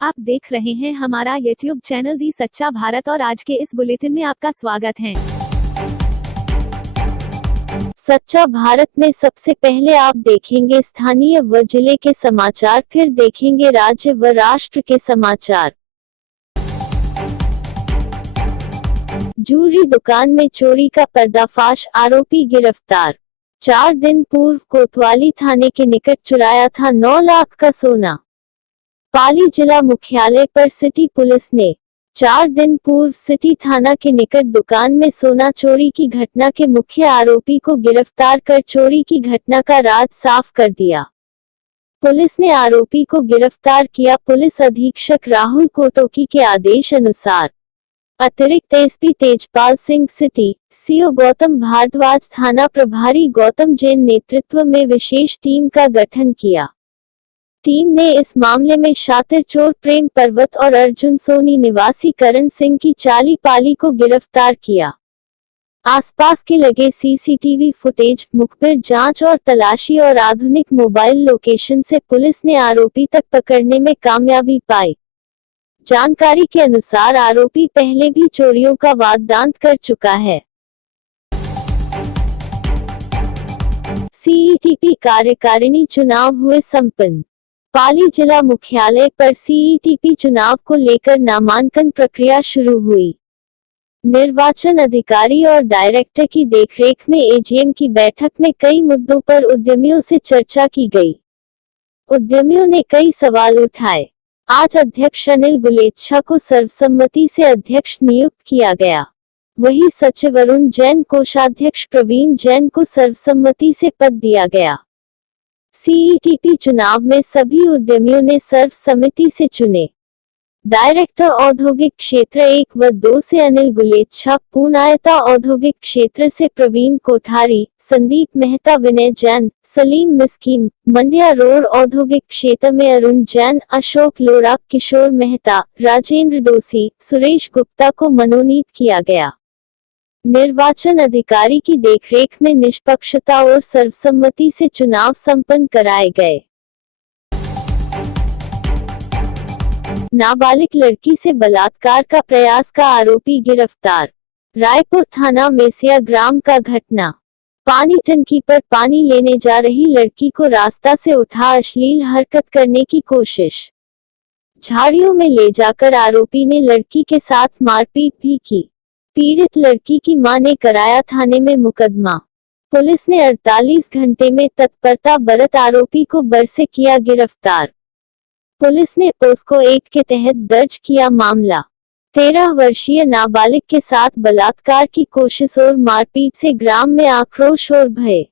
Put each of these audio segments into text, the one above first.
आप देख रहे हैं हमारा YouTube चैनल दी सच्चा भारत और आज के इस बुलेटिन में आपका स्वागत है। सच्चा भारत में सबसे पहले आप देखेंगे स्थानीय व जिले के समाचार, फिर देखेंगे राज्य व राष्ट्र के समाचार। जूरी दुकान में चोरी का पर्दाफाश, आरोपी गिरफ्तार। 4 दिन पूर्व कोतवाली थाने के निकट चुराया था 9 लाख का सोना। पाली जिला मुख्यालय पर सिटी पुलिस ने 4 दिन पूर्व सिटी थाना के निकट दुकान में सोना चोरी की घटना के मुख्य आरोपी को गिरफ्तार कर चोरी की घटना का राज साफ कर दिया। पुलिस ने आरोपी को गिरफ्तार किया। पुलिस अधीक्षक राहुल कोटोकी के आदेश अनुसार अतिरिक्त SP Tejpal Singh city, CO Gautam Bhardwaj, थाना प्रभारी गौतम जैन नेतृत्व में विशेष टीम का गठन किया। टीम ने इस मामले में शातिर चोर प्रेम पर्वत और अर्जुन सोनी निवासी करण सिंह की चाली पाली को गिरफ्तार किया। आसपास के लगे सीसीटीवी फुटेज, मुखबिर जांच और तलाशी और आधुनिक मोबाइल लोकेशन से पुलिस ने आरोपी तक पकड़ने में कामयाबी पाई। जानकारी के अनुसार आरोपी पहले भी चोरियों का वारदात कर चुका है। सीईटीपी कार्यकारिणी चुनाव हुए संपन्न। पाली जिला मुख्यालय पर सीईटीपी चुनाव को लेकर नामांकन प्रक्रिया शुरू हुई। निर्वाचन अधिकारी और डायरेक्टर की देखरेख में एजीएम की बैठक में कई मुद्दों पर उद्यमियों से चर्चा की गई। उद्यमियों ने कई सवाल उठाए। आज अध्यक्ष अनिल गुलेच्छा को सर्वसम्मति से अध्यक्ष नियुक्त किया गया। वहीं सचिव अरुण जैन, कोषाध्यक्ष प्रवीण जैन को सर्वसम्मति से पद दिया गया। सीईटीपी चुनाव में सभी उद्यमियों ने सर्वसम्मति से चुने। डायरेक्टर औद्योगिक क्षेत्र 1 व 2 से अनिल गुलेच्छा, पूर्णायता औद्योगिक क्षेत्र से प्रवीण कोठारी, संदीप मेहता, विनय जैन, सलीम मिस्कीम, मंडिया रोड औद्योगिक क्षेत्र में अरुण जैन, अशोक लोरा, किशोर मेहता, राजेंद्र डोसी, सुरेश गुप्ता को मनोनीत किया गया। निर्वाचन अधिकारी की देखरेख में निष्पक्षता और सर्वसम्मति से चुनाव संपन्न कराए गए। नाबालिग लड़की से बलात्कार का प्रयास का आरोपी गिरफ्तार। रायपुर थाना मेसिया ग्राम का घटना। पानी टंकी पर पानी लेने जा रही लड़की को रास्ता से उठा अश्लील हरकत करने की कोशिश। झाड़ियों में ले जाकर आरोपी ने लड़की के साथ मारपीट भी की। पीड़ित लड़की की मां ने कराया थाने में मुकदमा। पुलिस ने 48 घंटे में तत्परता बरत आरोपी को बरसे किया गिरफ्तार। पुलिस ने पोस्को एक्ट के तहत दर्ज किया मामला। 13 वर्षीय नाबालिग के साथ बलात्कार की कोशिश और मारपीट से ग्राम में आक्रोश और भय।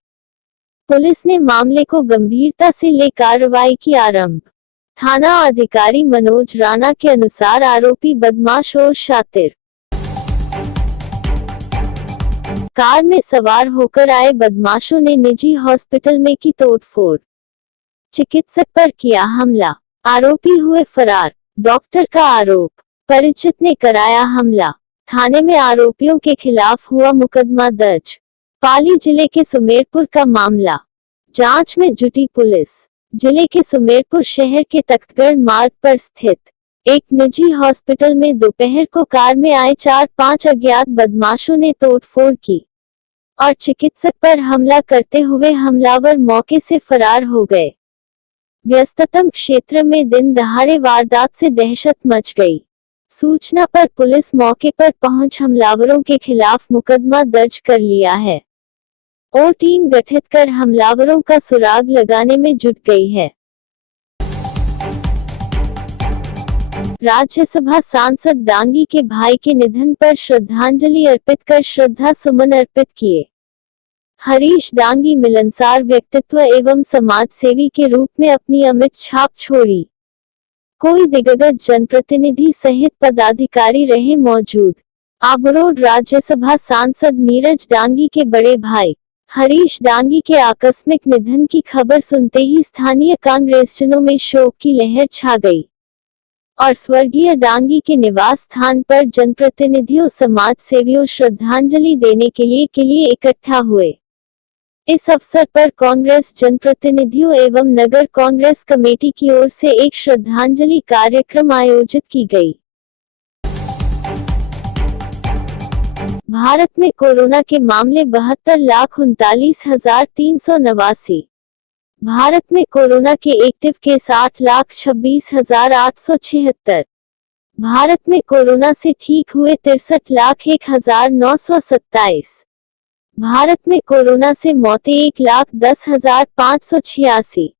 पुलिस ने मामले को गंभीरता से ले कार्रवाई की आरंभ। थाना अधिकारी मनोज राणा के अनुसार आरोपी बदमाश और शातिर। कार में सवार होकर आए बदमाशों ने निजी हॉस्पिटल में की तोड़फोड़। चिकित्सक पर किया हमला, आरोपी हुए फरार। डॉक्टर का आरोप, परिचित ने कराया हमला। थाने में आरोपियों के खिलाफ हुआ मुकदमा दर्ज। पाली जिले के सुमेरपुर का मामला, जांच में जुटी पुलिस। जिले के सुमेरपुर शहर के तख्तगढ़ मार्ग पर स्थित एक निजी हॉस्पिटल में दोपहर को कार में आए 4-5 अज्ञात बदमाशों ने तोड़फोड़ की और चिकित्सक पर हमला करते हुए हमलावर मौके से फरार हो गए। व्यस्ततम क्षेत्र में दिन दहाड़े वारदात से दहशत मच गई। सूचना पर पुलिस मौके पर पहुंच हमलावरों के खिलाफ मुकदमा दर्ज कर लिया है और टीम गठित कर हमलावरों का सुराग लगाने में जुट गई है। राज्यसभा सांसद डांगी के भाई के निधन पर श्रद्धांजलि अर्पित कर श्रद्धा सुमन अर्पित किए। हरीश डांगी मिलनसार व्यक्तित्व एवं समाजसेवी के रूप में अपनी अमिट छाप छोड़ी। कोई दिग्गज जनप्रतिनिधि सहित पदाधिकारी रहे मौजूद। आबरोड राज्यसभा सांसद नीरज डांगी के बड़े भाई हरीश डांगी के आकस्मिक निधन की खबर सुनते ही स्थानीय कांग्रेसजनों में शोक की लहर छा गई और स्वर्गीय डांगी के निवास स्थान पर जनप्रतिनिधियों, समाज सेवियों श्रद्धांजलि देने के लिए इकट्ठा हुए। इस अवसर पर कांग्रेस जनप्रतिनिधियों एवं नगर कांग्रेस कमेटी की ओर से एक श्रद्धांजलि कार्यक्रम आयोजित की गई। भारत में कोरोना के मामले 72,39,389। भारत में कोरोना के एक्टिव केस 8,26,876। भारत में कोरोना से ठीक हुए 63,01,927। भारत में कोरोना से मौतें 1,10,586।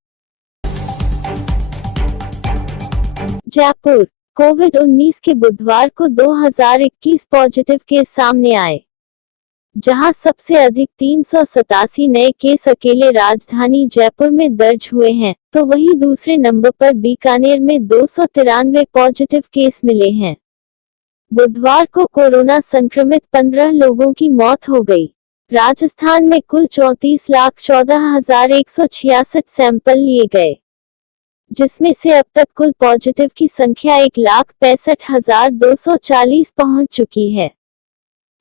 जयपुर कोविड-19 के बुधवार को 2021 पॉजिटिव केस सामने आए, जहां सबसे अधिक 387 नए केस अकेले राजधानी जयपुर में दर्ज हुए हैं, तो वहीं दूसरे नंबर पर बीकानेर में 293 पॉजिटिव केस मिले हैं। बुधवार को कोरोना संक्रमित 15 लोगों की मौत हो गई। राजस्थान में कुल 34,14,166 सैंपल लिए गए, जिसमें से अब तक कुल पॉजिटिव की संख्या 1,65,240 पहुंच चुकी है।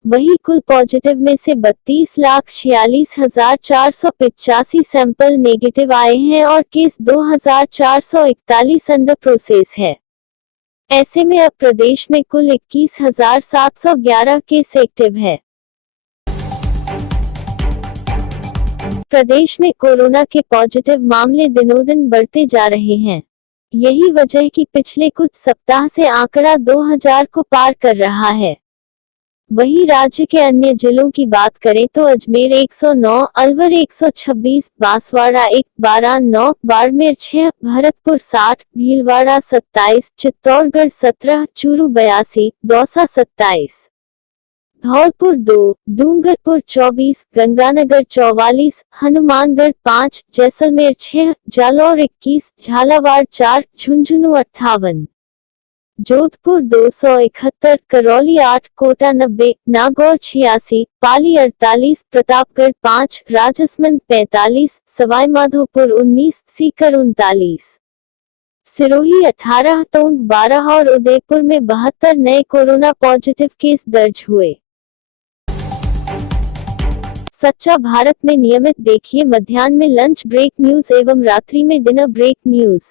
वहीं कुल पॉजिटिव में से 32,46,485 सैंपल नेगेटिव आए हैं और केस 2,441 अंडर प्रोसेस है। ऐसे में अब प्रदेश में कुल 21,711 केस एक्टिव है। प्रदेश में कोरोना के पॉजिटिव मामले दिनों दिन बढ़ते जा रहे हैं। यही वजह है कि पिछले कुछ सप्ताह से आंकड़ा 2000 को पार कर रहा है। वहीं राज्य के अन्य जिलों की बात करें तो अजमेर 109, अलवर 126, बांसवाड़ा 1, बारां 9, बाड़मेर 6, भरतपुर 60, भीलवाड़ा 27, चित्तौड़गढ़ 17, चूरू 82, दौसा 27, धौलपुर 2, डूंगरपुर 24, गंगानगर 44, हनुमानगढ़ 5, जैसलमेर 6, जालौर 21, झालावाड़ 4, झुंझुनू 58, जोधपुर 271, करौली 8, कोटा 90, नागौर 86, पाली 48, प्रतापगढ़ 5, राजसमंद 45, सवाईमाधोपुर 19, सीकर 39, सिरोही 18, टोंक 12 और उदयपुर में 72 नए कोरोना पॉजिटिव केस दर्ज हुए। सच्चा भारत में नियमित देखिए मध्याह्न में लंच ब्रेक न्यूज एवं रात्रि में डिनर ब्रेक न्यूज।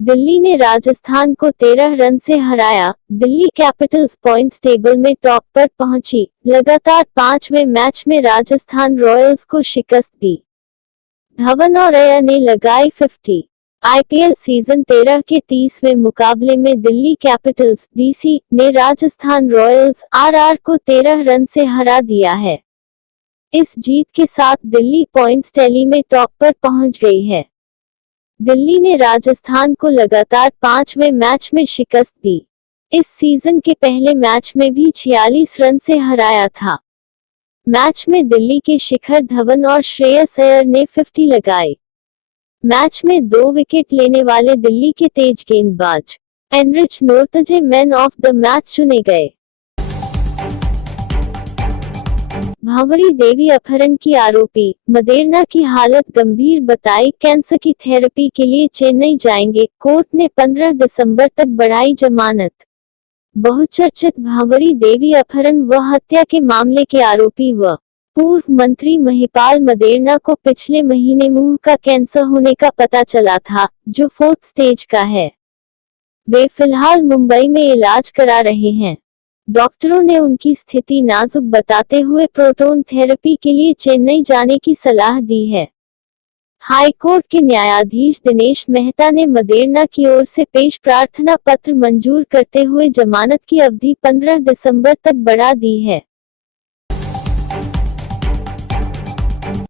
दिल्ली ने राजस्थान को 13 रन से हराया। दिल्ली कैपिटल्स पॉइंट्स टेबल में टॉप पर पहुंची। लगातार 5वें मैच में राजस्थान रॉयल्स को शिकस्त दी। धवन और अय्यर ने लगाई 50। आईपीएल सीजन 13 के 30वें मुकाबले में दिल्ली कैपिटल्स डीसी ने राजस्थान रॉयल्स आरआर को 13 रन से हरा दिया है। इस जीत के साथ दिल्ली पॉइंट्स टैली में टॉप पर पहुंच गई है। दिल्ली ने राजस्थान को लगातार 5वें मैच में शिकस्त दी। इस सीजन के पहले मैच में भी 46 रन से हराया था। मैच में दिल्ली के शिखर धवन और श्रेयस अय्यर ने 50 लगाए। मैच में 2 विकेट लेने वाले दिल्ली के तेज गेंदबाज Anrich Nortje man of the match चुने गए। भांवरी देवी अपहरण की आरोपी मदेरना की हालत गंभीर बताई। कैंसर की थेरेपी के लिए चेन्नई जाएंगे। कोर्ट ने 15 दिसंबर तक बढ़ाई जमानत। बहुचर्चित भांवरी देवी अपहरण व हत्या के मामले के आरोपी व पूर्व मंत्री महिपाल मदेरना को पिछले महीने मुंह का कैंसर होने का पता चला था, जो 4th स्टेज का है। वे फिलहाल मुंबई में इलाज करा रहे हैं। डॉक्टरों ने उनकी स्थिति नाजुक बताते हुए प्रोटोन थेरेपी के लिए चेन्नई जाने की सलाह दी है। हाईकोर्ट के न्यायाधीश दिनेश मेहता ने मदेरना की ओर से पेश प्रार्थना पत्र मंजूर करते हुए जमानत की अवधि 15 दिसंबर तक बढ़ा दी है।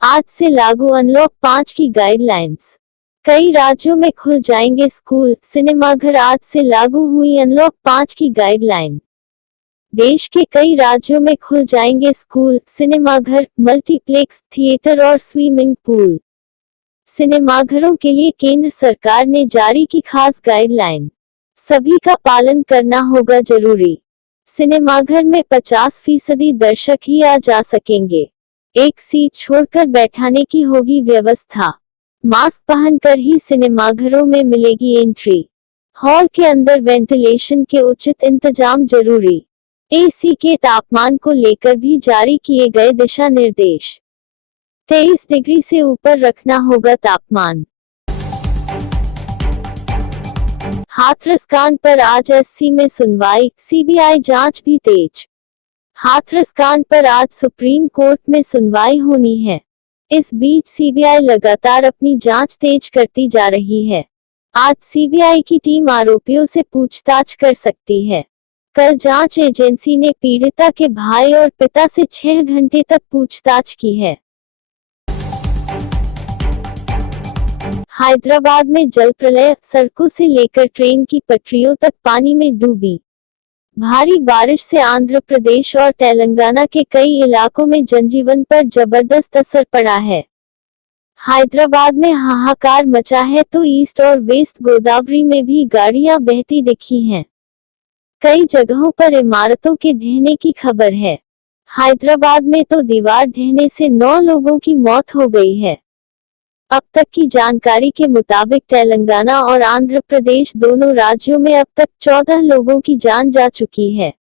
आज से लागू अनलॉक 5 की गाइडलाइंस। कई राज्यों में खुल जाएंगे स्कूल, सिनेमाघर। आज से लागू हुई अनलॉक 5 की गाइडलाइन। देश के कई राज्यों में खुल जाएंगे स्कूल, सिनेमाघर, मल्टीप्लेक्स, थिएटर और स्विमिंग पूल। सिनेमाघरों के लिए केंद्र सरकार ने जारी की खास गाइडलाइन। सभी का पालन करना होगा जरूरी। सिनेमाघर में 50% दर्शक ही आ जा सकेंगे। एक सीट छोड़कर बैठाने की होगी व्यवस्था। मास्क पहनकर ही सिनेमाघरों में मिलेगी एंट्री। हॉल के अंदर वेंटिलेशन के उचित इंतजाम जरूरी। एसी के तापमान को लेकर भी जारी किए गए दिशा निर्देश। 23 डिग्री से ऊपर रखना होगा तापमान। हाथरस कांड पर आज एससी में सुनवाई, सीबीआई जांच भी तेज। हाथरस कांड पर आज सुप्रीम कोर्ट में सुनवाई होनी है। इस बीच सीबीआई लगातार अपनी जांच तेज करती जा रही है। आज सीबीआई की टीम आरोपियों से पूछताछ कर सकती है। कल जांच एजेंसी ने पीड़िता के भाई और पिता से 6 घंटे तक पूछताछ की है। हैदराबाद में जल प्रलय, सड़कों से लेकर ट्रेन की पटरियों तक पानी में डूबी। भारी बारिश से आंध्र प्रदेश और तेलंगाना के कई इलाकों में जनजीवन पर जबरदस्त असर पड़ा है। हैदराबाद में हाहाकार मचा है तो ईस्ट और वेस्ट गोदावरी में भी गाड़ियां बहती दिखी हैं। कई जगहों पर इमारतों के ढहने की खबर है। हैदराबाद में तो दीवार ढहने से 9 लोगों की मौत हो गई है। अब तक की जानकारी के मुताबिक तेलंगाना और आंध्र प्रदेश दोनों राज्यों में अब तक 14 लोगों की जान जा चुकी है।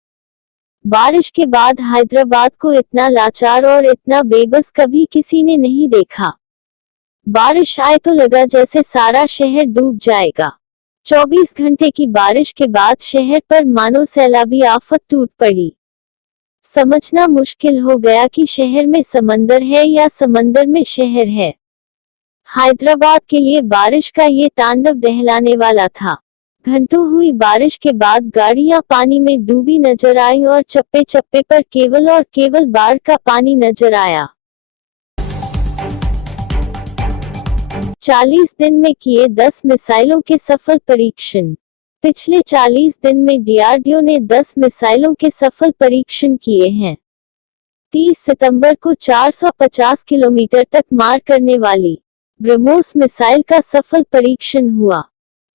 बारिश के बाद हैदराबाद को इतना लाचार और इतना बेबस कभी किसी ने नहीं देखा। बारिश आए तो लगा जैसे सारा शहर डूब जाएगा। 24 घंटे की बारिश के बाद शहर पर मानो सैलाबी आफत टूट पड़ी। समझना मुश्किल हो गया कि शहर में समंदर है या समंदर में शहर है। हैदराबाद के लिए बारिश का ये तांडव दहलाने वाला था। घंटों हुई बारिश के बाद गाड़ियां पानी में डूबी नजर आई और चप्पे चप्पे पर केवल और केवल बाढ़ का पानी नजर आया। 40 दिन में किए 10 मिसाइलों के सफल परीक्षण। पिछले 40 दिन में डीआरडीओ ने 10 मिसाइलों के सफल परीक्षण किए हैं। 30 सितंबर को 450 किलोमीटर तक मार करने वाली ब्रह्मोस मिसाइल का सफल परीक्षण हुआ।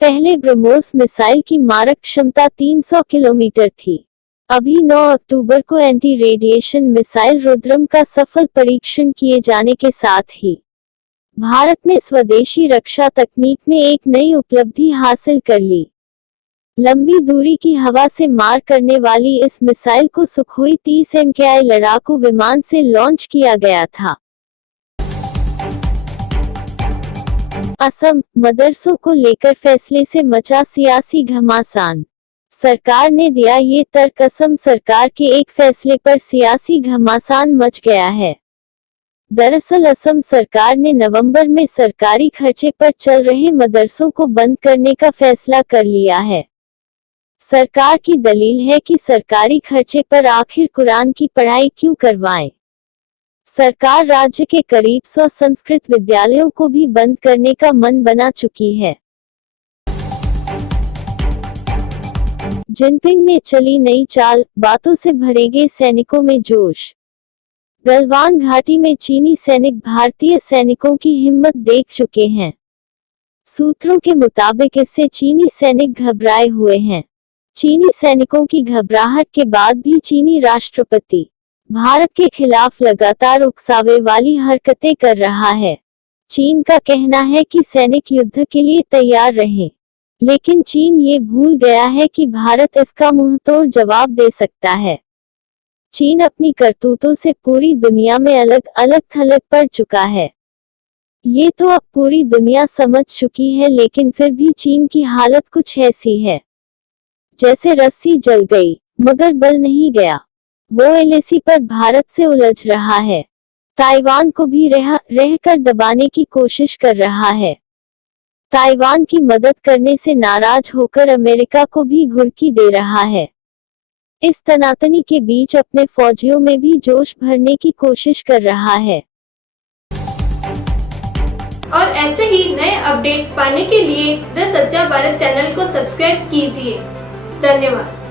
पहले ब्रह्मोस मिसाइल की मारक क्षमता 300 किलोमीटर थी। अभी 9 अक्टूबर को एंटी रेडिएशन मिसाइल रुद्रम का सफल परीक्षण किए जाने के साथ ही भारत ने स्वदेशी रक्षा तकनीक में एक नई उपलब्धि हासिल कर ली। लंबी दूरी की हवा से मार करने वाली इस मिसाइल को सुखोई 30 MKI लड़ाकू विमान से लॉन्च किया गया था। असम मदरसों को लेकर फैसले से मचा सियासी घमासान। सरकार ने दिया ये तर्क। असम सरकार के एक फैसले पर सियासी घमासान मच गया है। दरअसल असम सरकार ने नवंबर में सरकारी खर्चे पर चल रहे मदरसों को बंद करने का फैसला कर लिया है। सरकार की दलील है कि सरकारी खर्चे पर आखिर कुरान की पढ़ाई क्यों करवाएं। सरकार राज्य के करीब 100 संस्कृत विद्यालयों को भी बंद करने का मन बना चुकी है। जिनपिंग ने चली नई चाल, बातों से भरेंगे सैनिकों में जोश। गलवान घाटी में चीनी सैनिक भारतीय सैनिकों की हिम्मत देख चुके हैं। सूत्रों के मुताबिक इससे चीनी सैनिक घबराए हुए हैं। चीनी सैनिकों की घबराहट के बाद भी चीनी राष्ट्रपति भारत के खिलाफ लगातार उकसावे वाली हरकतें कर रहा है। चीन का कहना है कि सैनिक युद्ध के लिए तैयार रहें, लेकिन चीन ये भूल गया है कि भारत इसका मुंहतोड़ जवाब दे सकता है। चीन अपनी करतूतों से पूरी दुनिया में अलग अलग थलग पड़ चुका है। ये तो अब पूरी दुनिया समझ चुकी है, लेकिन फिर भी चीन की हालत कुछ ऐसी है जैसे रस्सी जल गई मगर बल नहीं गया। वो एलएसी पर भारत से उलझ रहा है। ताइवान को भी रहकर दबाने की कोशिश कर रहा है। ताइवान की मदद करने से नाराज होकर अमेरिका को भी घुड़की दे रहा है। इस तनातनी के बीच अपने फौजियों में भी जोश भरने की कोशिश कर रहा है। और ऐसे ही नए अपडेट पाने के लिए द सच्चा भारत चैनल को सब्सक्राइब कीजिए। धन्यवाद।